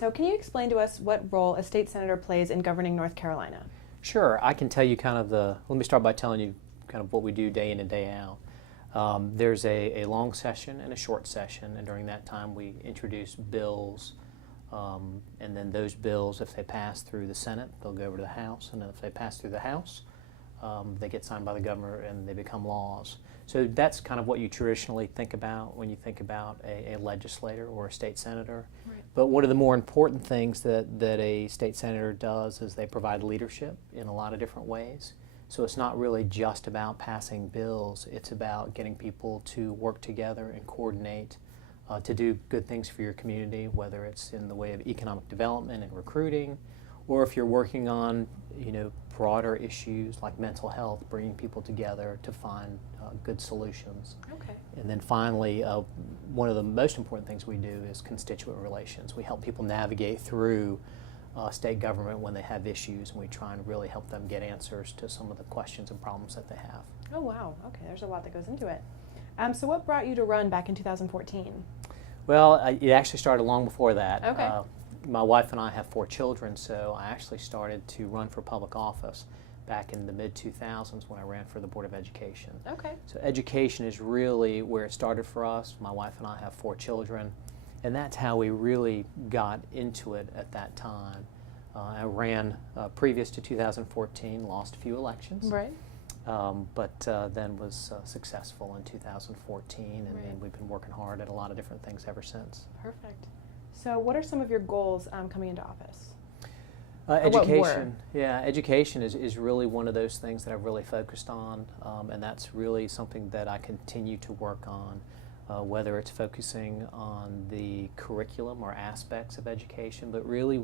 So can you explain to us what role a state senator plays in governing North Carolina? Sure, I can tell you kind of let me start by telling you kind of what we do day in and day out. There's a long session and a short session, and during that time we introduce bills, and then those bills, if they pass through the Senate, they'll go over to the House, and then if they pass through the House, they get signed by the governor and they become laws. So that's kind of what you traditionally think about when you think about a legislator or a state senator. Right. But one of the more important things that a state senator does is they provide leadership in a lot of different ways. So it's not really just about passing bills, it's about getting people to work together and coordinate to do good things for your community, whether it's in the way of economic development and recruiting, or if you're working on broader issues like mental health, bringing people together to find good solutions. Okay. And then finally, one of the most important things we do is constituent relations. We help people navigate through state government when they have issues, and we try and really help them get answers to some of the questions and problems that they have. Oh wow, okay, there's a lot that goes into it. So what brought you to run back in 2014? Well, it actually started long before that. Okay. My wife and I have 4 children, so I actually started to run for public office back in the mid-2000s when I ran for the Board of Education. Okay. So education is really where it started for us. My wife and I have 4 children, and that's how we really got into it at that time. I ran previous to 2014, lost a few elections. Right. But then was successful in 2014, and then we've been working hard at a lot of different things ever since. Perfect. So what are some of your goals coming into office? Education. Yeah, education is really one of those things that I've really focused on, and that's really something that I continue to work on, whether it's focusing on the curriculum or aspects of education, but really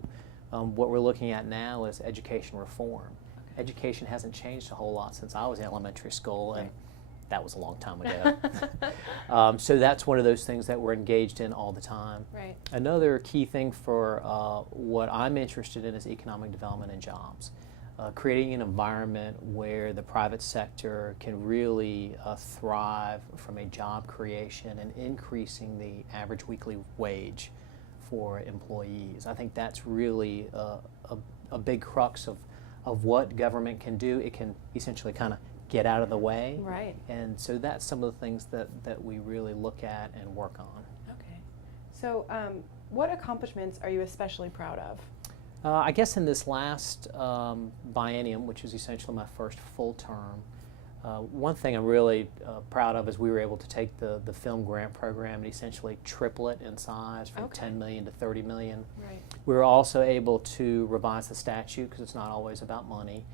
what we're looking at now is education reform. Education hasn't changed a whole lot since I was in elementary school, and that was a long time ago. So that's one of those things that we're engaged in all the time. Right. Another key thing for what I'm interested in is economic development and jobs. Creating an environment where the private sector can really thrive from a job creation and increasing the average weekly wage for employees. I think that's really a big crux of what government can do. It can essentially kind of get out of the way. Right. And so that's some of the things that we really look at and work on. Okay. So what accomplishments are you especially proud of? I guess in this last biennium, which is essentially my first full term, one thing I'm really proud of is we were able to take the film grant program and essentially triple it in size from 10 million to 30 million. Right. We were also able to revise the statute because it's not always about money.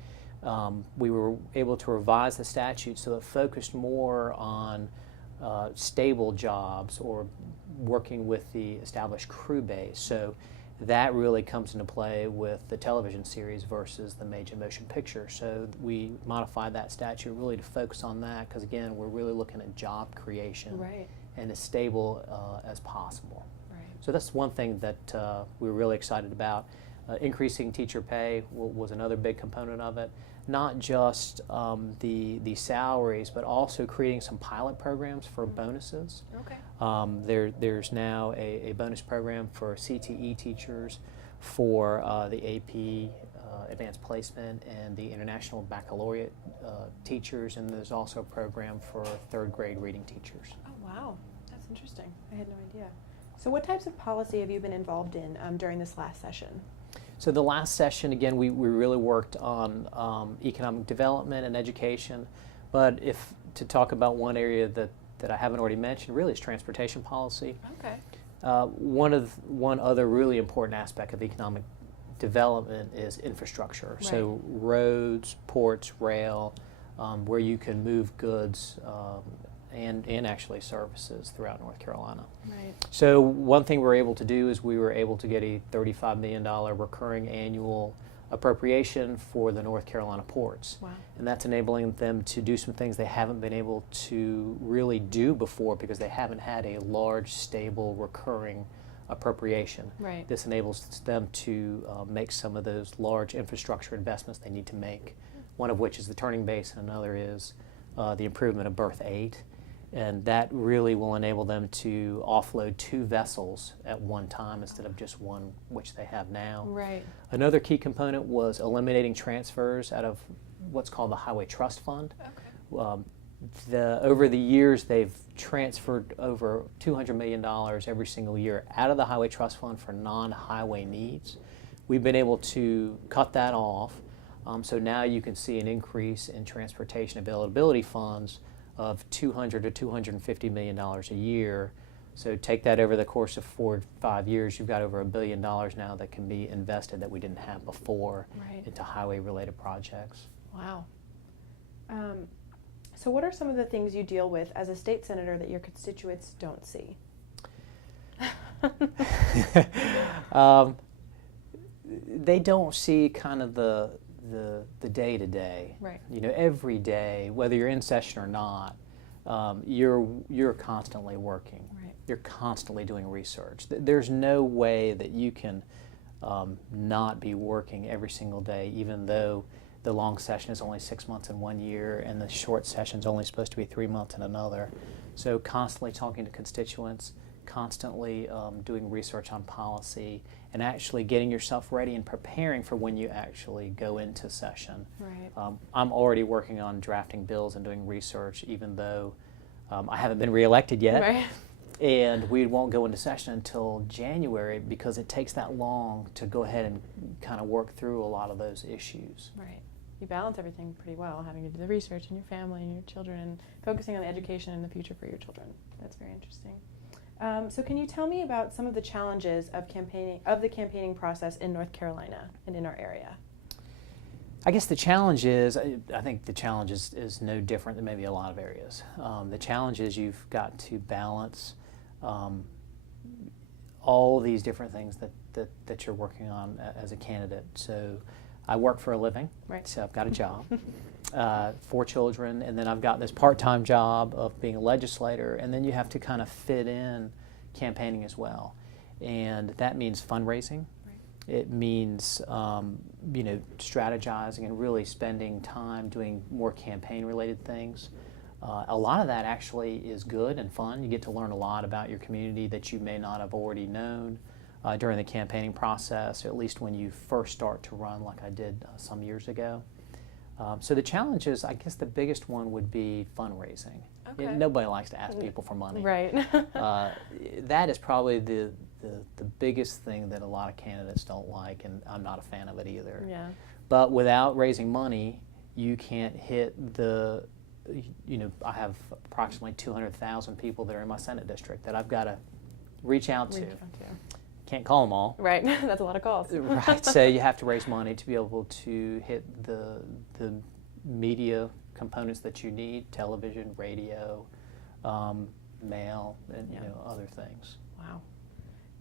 We were able to revise the statute so it focused more on stable jobs or working with the established crew base. So that really comes into play with the television series versus the major motion picture. So we modified that statute really to focus on that because, again, we're really looking at job creation and as stable as possible. Right. So that's one thing that we were really excited about. Increasing teacher pay was another big component of it. Not just the salaries, but also creating some pilot programs for bonuses. Okay. There's now a bonus program for CTE teachers, for the AP Advanced Placement and the International Baccalaureate teachers, and there's also a program for 3rd grade reading teachers. Oh wow, that's interesting. I had no idea. So what types of policy have you been involved in during this last session? So the last session, again, we really worked on economic development and education, but if to talk about one area that I haven't already mentioned, really is transportation policy. Okay. One other really important aspect of economic development is infrastructure. Right. So roads, ports, rail, where you can move goods and actually services throughout North Carolina. Right. So one thing we were able to do is we were able to get a $35 million recurring annual appropriation for the North Carolina ports. Wow. And that's enabling them to do some things they haven't been able to really do before because they haven't had a large, stable, recurring appropriation. Right. This enables them to make some of those large infrastructure investments they need to make, one of which is the turning base and another is the improvement of berth 8. And that really will enable them to offload 2 vessels at one time instead of just one, which they have now. Right. Another key component was eliminating transfers out of what's called the Highway Trust Fund. Okay. Over the years, they've transferred over $200 million every single year out of the Highway Trust Fund for non-highway needs. We've been able to cut that off, so now you can see an increase in transportation availability funds of $200 to $250 million a year. So take that over the course of 4 to 5 years, you've got over $1 billion now that can be invested that we didn't have before into highway-related projects. Wow. So what are some of the things you deal with as a state senator that your constituents don't see? They don't see kind of the day-to-day. Right. You know, every day, whether you're in session or not, you're constantly working. Right. You're constantly doing research. There's no way that you can not be working every single day, even though the long session is only 6 months in 1 year and the short session is only supposed to be 3 months in another. So constantly talking to constituents, constantly doing research on policy, and actually getting yourself ready and preparing for when you actually go into session. Right. I'm already working on drafting bills and doing research, even though I haven't been reelected yet. Right. And we won't go into session until January because it takes that long to go ahead and kind of work through a lot of those issues. Right. You balance everything pretty well, having to do the research and your family and your children and focusing on the education and the future for your children. That's very interesting. So can you tell me about some of the challenges of the campaigning process in North Carolina and in our area? I guess the challenge is, I think the challenge is no different than maybe a lot of areas. The challenge is you've got to balance all these different things that you're working on as a candidate. So I work for a living, Right. So I've got a job, 4 children, and then I've got this part-time job of being a legislator, and then you have to kind of fit in campaigning as well. And that means fundraising. Right. It means strategizing and really spending time doing more campaign-related things. A lot of that actually is good and fun. You get to learn a lot about your community that you may not have already known during the campaigning process, or at least when you first start to run like I did some years ago. So the challenge is, I guess the biggest one would be fundraising. Okay. Nobody likes to ask people for money. Right. That is probably the biggest thing that a lot of candidates don't like, and I'm not a fan of it either. Yeah. But without raising money, you can't hit I have approximately 200,000 people that are in my Senate district that I've got to reach out to. Can't call them all. Right. That's a lot of calls. Right. So you have to raise money to be able to hit the media components that you need: television, radio, mail, and other things. Wow.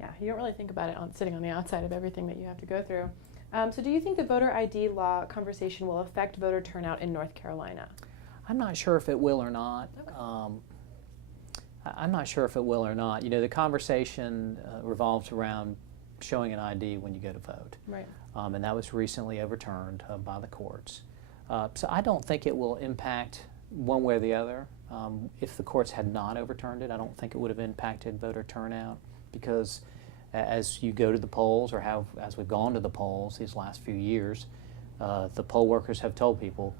Yeah, you don't really think about it sitting on the outside of everything that you have to go through. So do you think the voter ID law conversation will affect voter turnout in North Carolina? I'm not sure if it will or not. Okay. I'm not sure if it will or not. The conversation revolves around showing an ID when you go to vote. Right. And that was recently overturned by the courts. So I don't think it will impact one way or the other. If the courts had not overturned it, I don't think it would have impacted voter turnout, because as you go to the polls, or as we've gone to the polls these last few years, the poll workers have told people,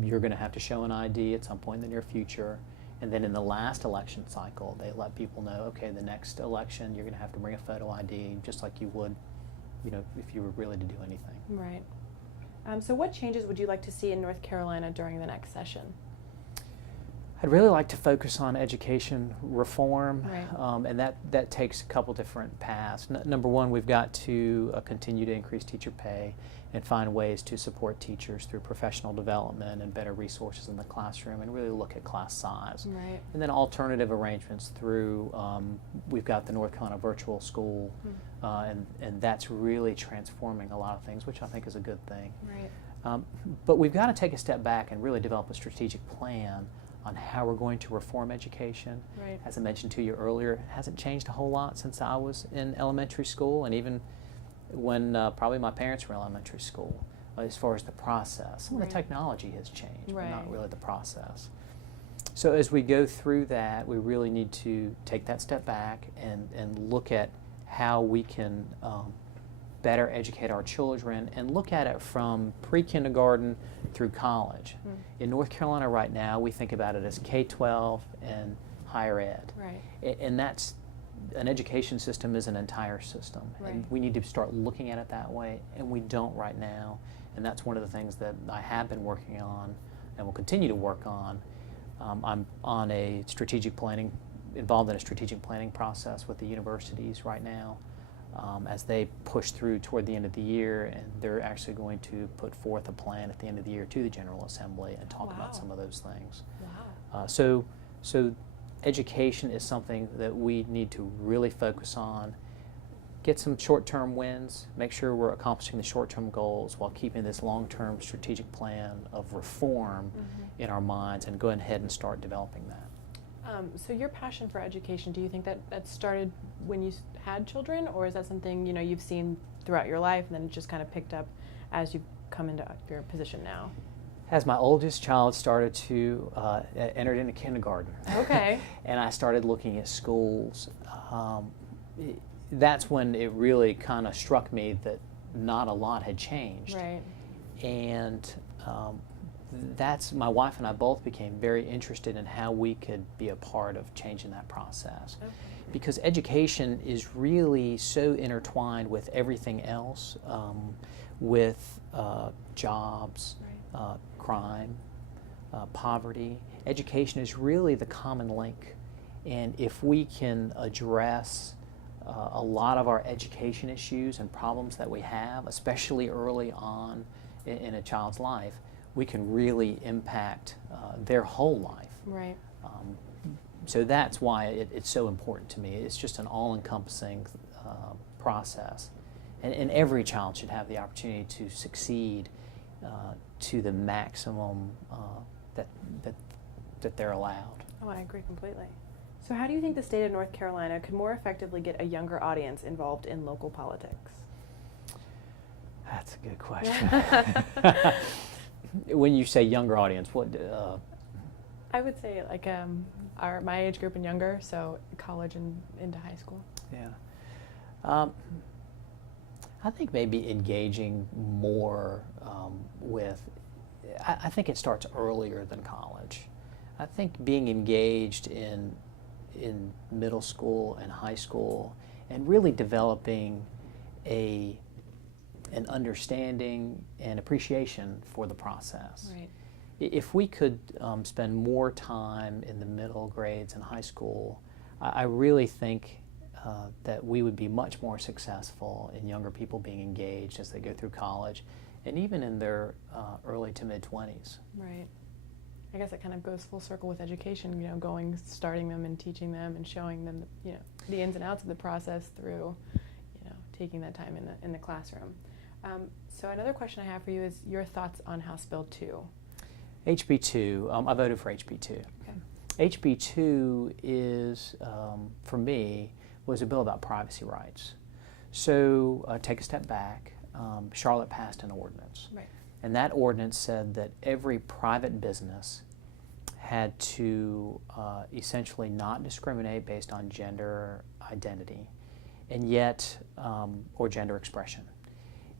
you're going to have to show an ID at some point in the near future. And then in the last election cycle, they let people know, okay, the next election, you're going to have to bring a photo ID, just like you would, if you were really to do anything. Right. So what changes would you like to see in North Carolina during the next session? I'd really like to focus on education reform, Right. and that takes a couple different paths. Number one, we've got to continue to increase teacher pay and find ways to support teachers through professional development and better resources in the classroom, and really look at class size. Right. And then alternative arrangements through, we've got the North Carolina Virtual School, and that's really transforming a lot of things, which I think is a good thing. Right. But we've got to take a step back and really develop a strategic plan on how we're going to reform education. Right. As I mentioned to you earlier, it hasn't changed a whole lot since I was in elementary school, and even when probably my parents were in elementary school, as far as the process. Some of the technology has changed, but not really the process. So as we go through that, we really need to take that step back and look at how we can better educate our children and look at it from pre-kindergarten through college. In North Carolina right now, we think about it as K-12 and higher ed. Right. And that's, an education system is an entire system. Right. And we need to start looking at it that way, and we don't right now. And that's one of the things that I have been working on and will continue to work on. I'm on a strategic planning, involved in a strategic planning process with the universities right now as they push through toward the end of the year, and they're actually going to put forth a plan at the end of the year to the General Assembly and talk about some of those things. Wow. So education is something that we need to really focus on, get some short-term wins, make sure we're accomplishing the short-term goals while keeping this long-term strategic plan of reform in our minds, and go ahead and start developing that. So your passion for education, do you think that started when you had children, or is that something you've seen throughout your life and then it just kind of picked up as you've come into your position now? As my oldest child started to entered into kindergarten, okay, and I started looking at schools, that's when it really kind of struck me that not a lot had changed. Right. And that's, my wife and I both became very interested in how we could be a part of changing that process. Okay. Because education is really so intertwined with everything else, with jobs, Right. crime, poverty. Education is really the common link. And if we can address a lot of our education issues and problems that we have, especially early on in a child's life, we can really impact their whole life. Right. So that's why it's so important to me. It's just an all-encompassing process. And every child should have the opportunity to succeed to the maximum that they're allowed. Oh, I agree completely. So how do you think the state of North Carolina could more effectively get a younger audience involved in local politics? That's a good question. When you say younger audience, what? I would say like my age group and younger, so college and into high school. Yeah. I think maybe engaging more with, I think it starts earlier than college. I think being engaged in middle school and high school and really developing an understanding and appreciation for the process. Right. If we could spend more time in the middle grades and high school, I really think that we would be much more successful in younger people being engaged as they go through college and even in their early to mid-20s. Right. I guess it kind of goes full circle with education, starting them and teaching them and showing them the ins and outs of the process through, taking that time in the classroom. So another question I have for you is your thoughts on House Bill 2. HB2, I voted for HB2. Okay. HB2 is, for me, was a bill about privacy rights. So take a step back. Charlotte passed an ordinance. Right. And that ordinance said that every private business had to essentially not discriminate based on gender identity, and yet, or gender expression.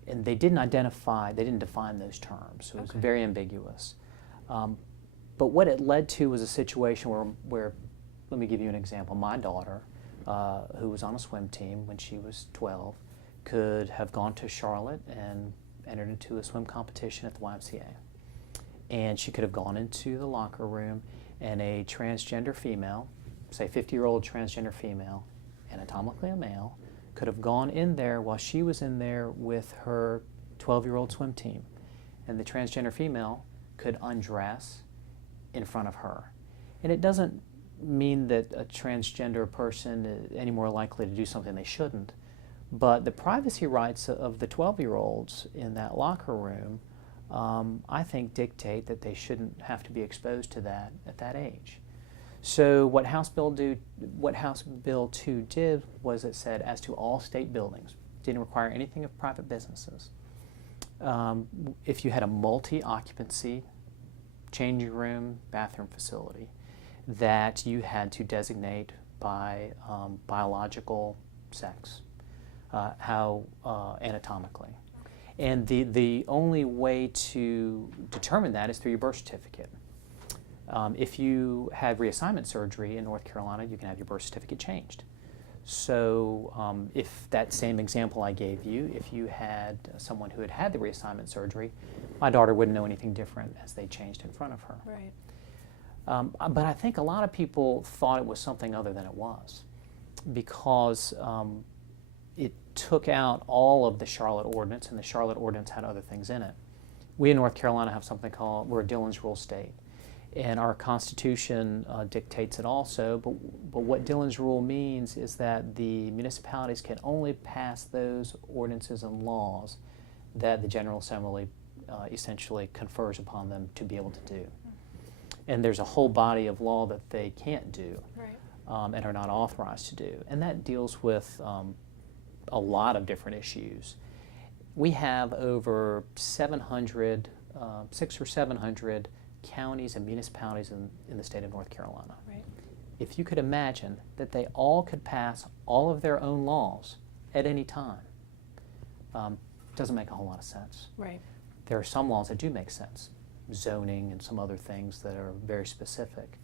And they didn't define those terms, so it was very ambiguous. But what it led to was a situation where, let me give you an example. My daughter, who was on a swim team when she was 12, could have gone to Charlotte and entered into a swim competition at the YMCA. And she could have gone into the locker room, and a transgender female, say 50-year-old transgender female, anatomically a male, could have gone in there while she was in there with her 12-year-old swim team. And the transgender female could undress in front of her. And it doesn't mean that a transgender person is any more likely to do something they shouldn't, but the privacy rights of the 12-year-olds in that locker room, I think, dictate that they shouldn't have to be exposed to that at that age. So what House Bill 2 did was it said, as to all state buildings, didn't require anything of private businesses. If you had a multi-occupancy changing room, bathroom facility, that you had to designate by biological sex, how anatomically. And the only way to determine that is through your birth certificate. If you have reassignment surgery in North Carolina, you can have your birth certificate changed. So if that same example I gave you, if you had someone who had had the reassignment surgery, my daughter wouldn't know anything different as they changed in front of her. Right. But I think a lot of people thought it was something other than it was, because it took out all of the Charlotte Ordinance, and the Charlotte Ordinance had other things in it. We in North Carolina have something called, we're a Dillon's Rule state, and our Constitution dictates it also, but what Dillon's Rule means is that the municipalities can only pass those ordinances and laws that the General Assembly essentially confers upon them to be able to do. And there's a whole body of law that they can't do, Right. and are not authorized to do. And that deals with a lot of different issues. We have over 600 or 700 counties and municipalities in the state of North Carolina. Right. If you could imagine that they all could pass all of their own laws at any time, doesn't make a whole lot of sense. Right. There are some laws that do make sense, zoning and some other things that are very specific.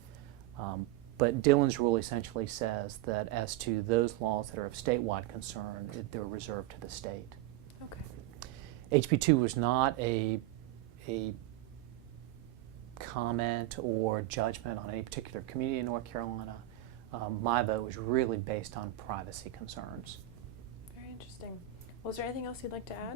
But Dillon's Rule essentially says that as to those laws that are of statewide concern, they're reserved to the state. Okay. HB2 was not a comment or judgment on any particular community in North Carolina. My vote was really based on privacy concerns. Very interesting. Well, is there anything else you'd like to add?